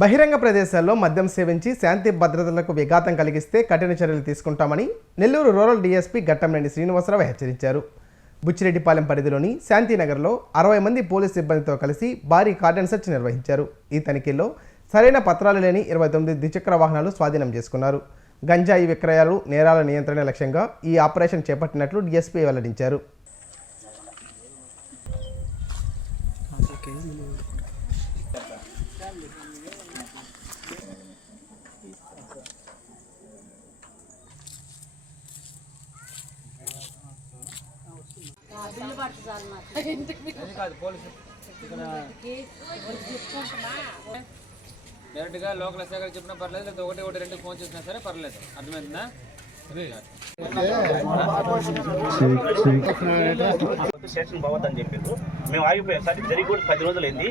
బహిరంగ ప్రదేశాల్లో మద్యం సేవించి శాంతి భద్రతలకు విఘాతం కలిగిస్తే కఠిన చర్యలు తీసుకుంటామని నెల్లూరు రూరల్ డీఎస్పీ ఘట్టంనేని శ్రీనివాసరావు హెచ్చరించారు. బుచ్చిరెడ్డిపాలెం పరిధిలోని శాంతినగర్లో 60 మంది పోలీసు సిబ్బందితో కలిసి భారీ కార్డన్ సెర్చ్ నిర్వహించారు. ఈ తనిఖీల్లో సరైన పత్రాలు లేని 29 ద్విచక్ర వాహనాలు స్వాధీనం చేసుకున్నారు. గంజాయి విక్రయాలు, నేరాల నియంత్రణ లక్ష్యంగా ఈ ఆపరేషన్ చేపట్టినట్లు డీఎస్పీ వెల్లడించారు. డైరెక్ట్గా లోకల్ ఎస్ఐ గారికి చెప్పినా పర్లేదు, లేదా ఒకటి రెండు ఫోన్ చేసినా సరే పర్లేదు. అర్థమైందా? స్టేషన్ పోవద్దని చెప్పిండ్రు. మేము ఆగిపోయాం సార్. జరిగి కూడా 10 రోజులైంది.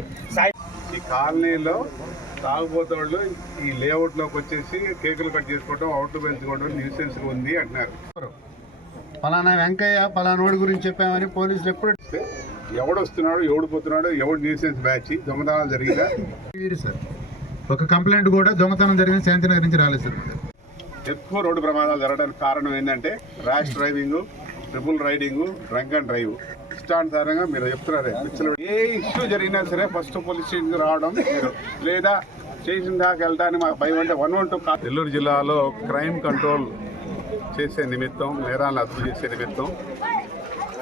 ఈ కాలనీలో తాగుబోతోళ్ళు ఈ లేఅవుట్లోకి వచ్చేసి కేకులు కట్ చేసుకోవడం, అవుట్లు పెంచుకోవడం న్యూసెన్స్ ఉంది అంటున్నారు. పలానా వెంకయ్య పలానోడి గురించి చెప్పామని పోలీసులు ఎప్పుడు ఎవడు వస్తున్నాడు, ఎవడు పోతున్నాడు, ఎవడు న్యూసెన్స్ బ్యాచ్, దొంగతనాలు జరిగిందా సార్? ఒక కంప్లైంట్ కూడా దొంగతనం జరిగిన శాంతినగర్ నుంచి రాలేదు సార్. ఎక్కువ రోడ్డు ప్రమాదాలు జరగడానికి కారణం ఏంటంటే rash driving, triple riding, drunk and drive. ఇష్టానుసారంగా మీరు చెప్తున్నారు. ఏ ఇష్యూ జరిగినా సరే ఫస్ట్ పోలీస్ స్టేషన్కి రావడం, లేదా స్టేషన్ దాకా వెళ్ళడానికి మాకు భయం అంటే 112. నెల్లూరు జిల్లాలో క్రైమ్ కంట్రోల్ చేసే నిమిత్తం, నేరాలను అదుపు చేసే నిమిత్తం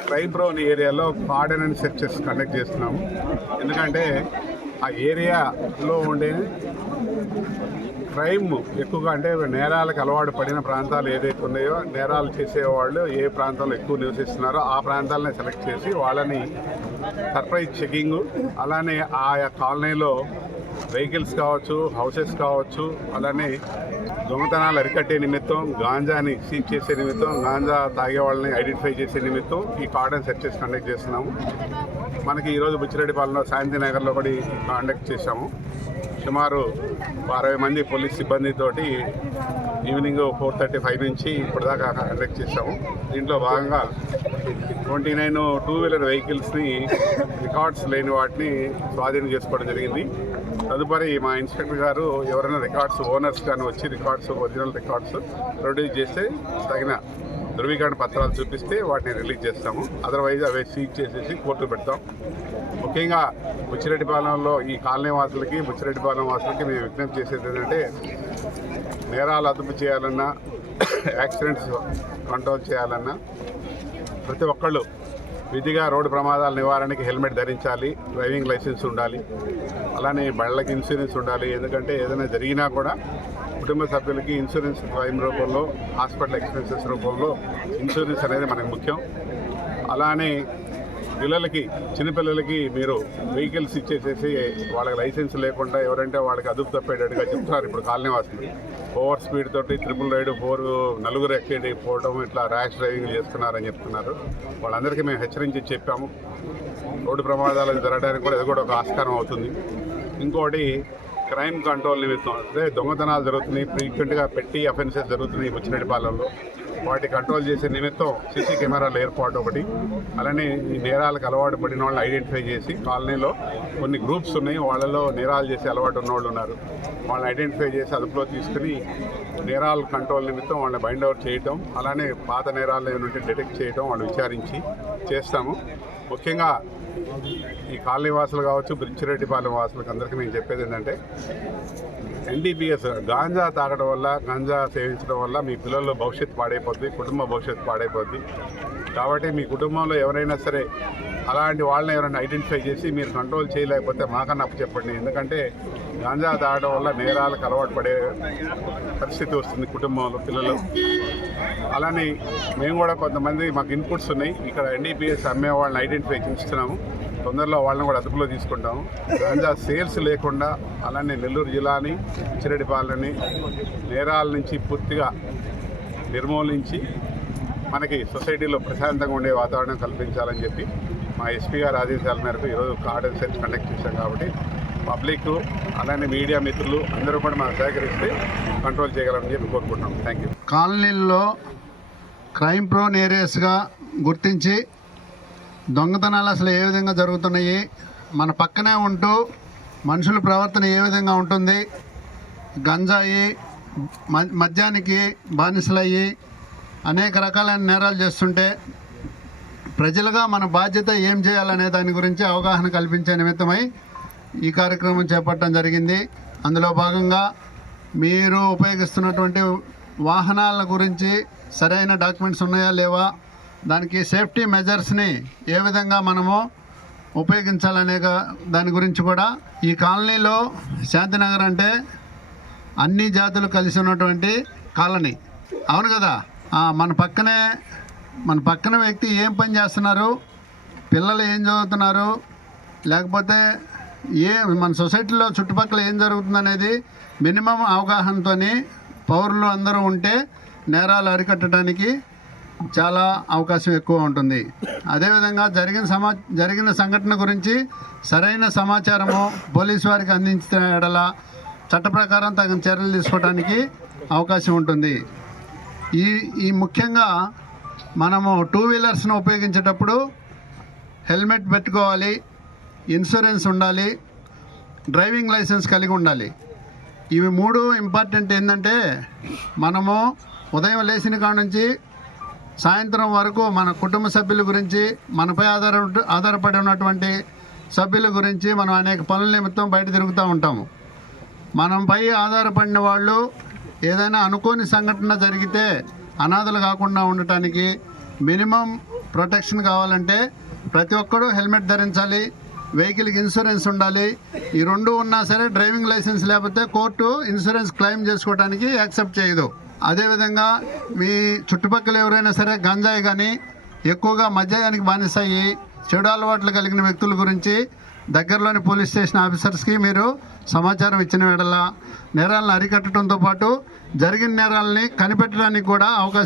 క్రైమ్ ప్రోన్ ఏరియాలో కార్డన్ అండ్ సెర్చెస్ కండక్ట్ చేస్తున్నాము. ఎందుకంటే ఆ ఏరియాలో ఉండే క్రైమ్ ఎక్కువగా, అంటే నేరాలకు అలవాటు పడిన ప్రాంతాలు ఏదైతే ఉన్నాయో, నేరాలు చేసేవాళ్ళు ఏ ప్రాంతాల్లో ఎక్కువ నివసిస్తున్నారో ఆ ప్రాంతాలని సెలెక్ట్ చేసి వాళ్ళని సర్ప్రైజ్ చెకింగ్, అలానే ఆయా కాలనీలో వెహికల్స్ కావచ్చు, హౌసెస్ కావచ్చు, అలానే దొంగతనాలు అరికట్టే నిమిత్తం, గాంజాని సీజ్ చేసే నిమిత్తం, గాంజా తాగే వాళ్ళని ఐడెంటిఫై చేసే నిమిత్తం ఈ కార్డన్ సెర్చెస్ కండక్ట్ చేస్తున్నాము. మనకి ఈరోజు బుచ్చిరెడ్డిపాలెంలో శాంతినగర్లో కూడా కండక్ట్ చేశాము. సుమారు 60 మంది పోలీస్ సిబ్బందితోటి ఈవినింగ్ 4:35 నుంచి ఇప్పటిదాకా కండక్ట్ చేశాము. దీంట్లో భాగంగా 29 2-వీలర్ వెహికల్స్ని, రికార్డ్స్ లేని వాటిని స్వాధీనం చేసుకోవడం జరిగింది. తదుపరి మా ఇన్స్పెక్టర్ గారు ఎవరైనా రికార్డ్స్ ఓనర్స్ కానీ వచ్చి రికార్డ్స్, ఒరిజినల్ రికార్డ్స్ ప్రొడ్యూస్ చేస్తే, తగిన ధృవీకరణ పత్రాలు చూపిస్తే వాటిని రిలీజ్ చేస్తాము. అదర్వైజ్ అవి సీజ్ చేసేసి కోర్టు పెడతాం. ముఖ్యంగా బుచ్చిరెడ్డిపాలెంలో ఈ కాలనీ వాసులకి, బుచ్చిరెడ్డిపాలెం వాసులకి మేము విజ్ఞప్తి చేసేది ఏంటంటే, నేరాలు అదుపు చేయాలన్నా, యాక్సిడెంట్స్ కంట్రోల్ చేయాలన్నా ప్రతి ఒక్కళ్ళు విధిగా రోడ్డు ప్రమాదాల నివారణకి హెల్మెట్ ధరించాలి, డ్రైవింగ్ లైసెన్స్ ఉండాలి, అలానే బళ్ళకి ఇన్సూరెన్స్ ఉండాలి. ఎందుకంటే ఏదైనా జరిగినా కూడా కుటుంబ సభ్యులకి ఇన్సూరెన్స్ క్లెయిమ్ రూపంలో, హాస్పిటల్ ఎక్స్పెన్సెస్ రూపంలో ఇన్సూరెన్స్ అనేది మనకు ముఖ్యం. అలానే పిల్లలకి, చిన్నపిల్లలకి మీరు వెహికల్స్ ఇచ్చేసేసి వాళ్ళకి లైసెన్స్ లేకుండా ఎవరంటే వాళ్ళకి అదుపు తప్పేటట్టుగా చెప్తున్నారు ఇప్పుడు కాలనీ వాసులు. ఓవర్ స్పీడ్ తోటి ట్రిపుల్ రైడ్, 4 నలుగురు ఎక్కేది పోవడం, ఇట్లా ర్యాష్ డ్రైవింగ్ చేస్తున్నారని చెప్తున్నారు. వాళ్ళందరికీ మేము హెచ్చరించి చెప్పాము. రోడ్డు ప్రమాదాలు జరగడానికి కూడా అది కూడా ఒక ఆస్కారం అవుతుంది. ఇంకోటి క్రైమ్ కంట్రోల్ నిమిత్తం, అదే దొంగతనాలు జరుగుతున్నాయి, ఫ్రీక్వెంట్గా పెట్టి అఫెన్సెస్ జరుగుతున్నాయి బుచ్చిరెడ్డిపాలెంలో. వాటి కంట్రోల్ చేసే నిమిత్తం సీసీ కెమెరాల ఏర్పాటు ఒకటి, అలానే ఈ నేరాలకు అలవాటు పడిన వాళ్ళని ఐడెంటిఫై చేసి, కాలనీలో కొన్ని గ్రూప్స్ ఉన్నాయి, వాళ్ళలో నేరాలు చేసే అలవాటు ఉన్న వాళ్ళు ఉన్నారు, వాళ్ళని ఐడెంటిఫై చేసి అదుపులో తీసుకుని నేరాల కంట్రోల్ నిమిత్తం వాళ్ళని బైండ్ అవుట్ చేయటం, అలానే పాత నేరాలు ఏమైనా డిటెక్ట్ చేయడం, వాళ్ళు విచారించి చేస్తాము. ముఖ్యంగా ఈ కాలనీ వాసులు కావచ్చు, బుచ్చిరెడ్డిపాలెం వాసులకు అందరికీ మేము చెప్పేది ఏంటంటే, ఎన్డీపీఎస్ గాంజా తాగడం వల్ల, గాంజా సేవించడం వల్ల మీ పిల్లల భవిష్యత్తు పాడైపోద్ది, కుటుంబ భవిష్యత్తు పాడైపోద్ది. కాబట్టి మీ కుటుంబంలో ఎవరైనా సరే అలాంటి వాళ్ళని ఎవరైనా ఐడెంటిఫై చేసి మీరు కంట్రోల్ చేయలేకపోతే మాకన్నా చెప్పండి. ఎందుకంటే గాంజా తాగడం వల్ల నేరాలకు అలవాటు పడే పరిస్థితి వస్తుంది కుటుంబంలో పిల్లలు. అలానే మేము కూడా కొంతమంది మాకు ఇన్పుట్స్ ఉన్నాయి, ఇక్కడ ఎన్డీపీఎస్ అమ్మే వాళ్ళని ఐడెంటిఫై చేస్తున్నాము. తొందరలో వాళ్ళని కూడా అదుపులో తీసుకుంటాము. గాంజా సేల్స్ లేకుండా, అలానే నెల్లూరు జిల్లాని, బుచ్చిరెడ్డిపాలెంని నేరాల నుంచి పూర్తిగా నిర్మూలించి మనకి సొసైటీలో ప్రశాంతంగా ఉండే వాతావరణం కల్పించాలని చెప్పి మా ఎస్పీ గారి ఆదేశాల మేరకు ఈరోజు కార్డన్ సెర్చ్ కండక్ట్ చేశాం. కాబట్టి పబ్లిక్, అలానే మీడియా మిత్రులు అందరూ కూడా మనం సహకరిస్తే కంట్రోల్ చేయగలమని చెప్పి కోరుకుంటున్నాం. Thank you. కాలనీల్లో క్రైమ్ ప్రోన్ ఏరియాస్గా గుర్తించి దొంగతనాలు అసలు ఏ విధంగా జరుగుతున్నాయి, మన పక్కనే ఉంటూ మనుషుల ప్రవర్తన ఏ విధంగా ఉంటుంది, గంజాయి మద్యానికి బానిసలయ్యి అనేక రకాలైన నేరాలు చేస్తుంటే ప్రజలుగా మన బాధ్యత ఏం చేయాలనే దాని గురించి అవగాహన కల్పించే నిమిత్తమై ఈ కార్యక్రమం చేపట్టడం జరిగింది. అందులో భాగంగా మీరు ఉపయోగిస్తున్నటువంటి వాహనాల గురించి సరైన డాక్యుమెంట్స్ ఉన్నాయా లేవా, దానికి సేఫ్టీ మెజర్స్ని ఏ విధంగా మనము ఉపయోగించాలనే దాని గురించి కూడా ఈ కాలనీలో శాంతినగర్ అంటే అన్ని జాతులు కలిసి ఉన్నటువంటి కాలనీ, అవును కదా. మన పక్కన వ్యక్తి ఏం పని చేస్తున్నారు, పిల్లలు ఏం చదువుతున్నారు, లేకపోతే మన సొసైటీలో చుట్టుపక్కల ఏం జరుగుతుందనేది మినిమం అవగాహనతో పౌరులు అందరూ ఉంటే నేరాలు అరికట్టడానికి చాలా అవకాశం ఎక్కువ ఉంటుంది. అదేవిధంగా జరిగిన సంఘటన గురించి సరైన సమాచారము పోలీసు వారికి అందించిన ఎడల చట్ట ప్రకారం తగిన చర్యలు తీసుకోవడానికి అవకాశం ఉంటుంది. ఈ ముఖ్యంగా మనము 2 వీలర్స్ను ఉపయోగించేటప్పుడు హెల్మెట్ పెట్టుకోవాలి, ఇన్సూరెన్స్ ఉండాలి, డ్రైవింగ్ లైసెన్స్ కలిగి ఉండాలి. ఇవి 3 ఇంపార్టెంట్. ఏంటంటే మనము ఉదయం లేచిన కాడ నుంచి సాయంత్రం వరకు మన కుటుంబ సభ్యుల గురించి, మనపై ఆధారపడి ఉన్నటువంటి సభ్యుల గురించి మనం అనేక పనుల నిమిత్తం బయట తిరుగుతూ ఉంటాము. మనంపై ఆధారపడిన వాళ్ళు ఏదైనా అనుకోని సంఘటన జరిగితే అనాథలు కాకుండా ఉండటానికి మినిమం ప్రొటెక్షన్ కావాలంటే ప్రతి ఒక్కరూ హెల్మెట్ ధరించాలి, వెహికల్కి ఇన్సూరెన్స్ ఉండాలి. ఈ 2 ఉన్నా సరే డ్రైవింగ్ లైసెన్స్ లేకపోతే కోర్టు ఇన్సూరెన్స్ క్లెయిమ్ చేసుకోవడానికి యాక్సెప్ట్ చేయదు. అదేవిధంగా మీ చుట్టుపక్కల ఎవరైనా సరే గంజాయి కానీ ఎక్కువగా మద్యానికి బానిసయ్యి చెడు అలవాట్లు కలిగిన వ్యక్తుల గురించి దగ్గరలోని పోలీస్ స్టేషన్ ఆఫీసర్స్కి మీరు సమాచారం ఇచ్చిన వేళ నేరాలను అరికట్టడంతో పాటు జరిగిన నేరాలని కనిపెట్టడానికి కూడా అవకాశం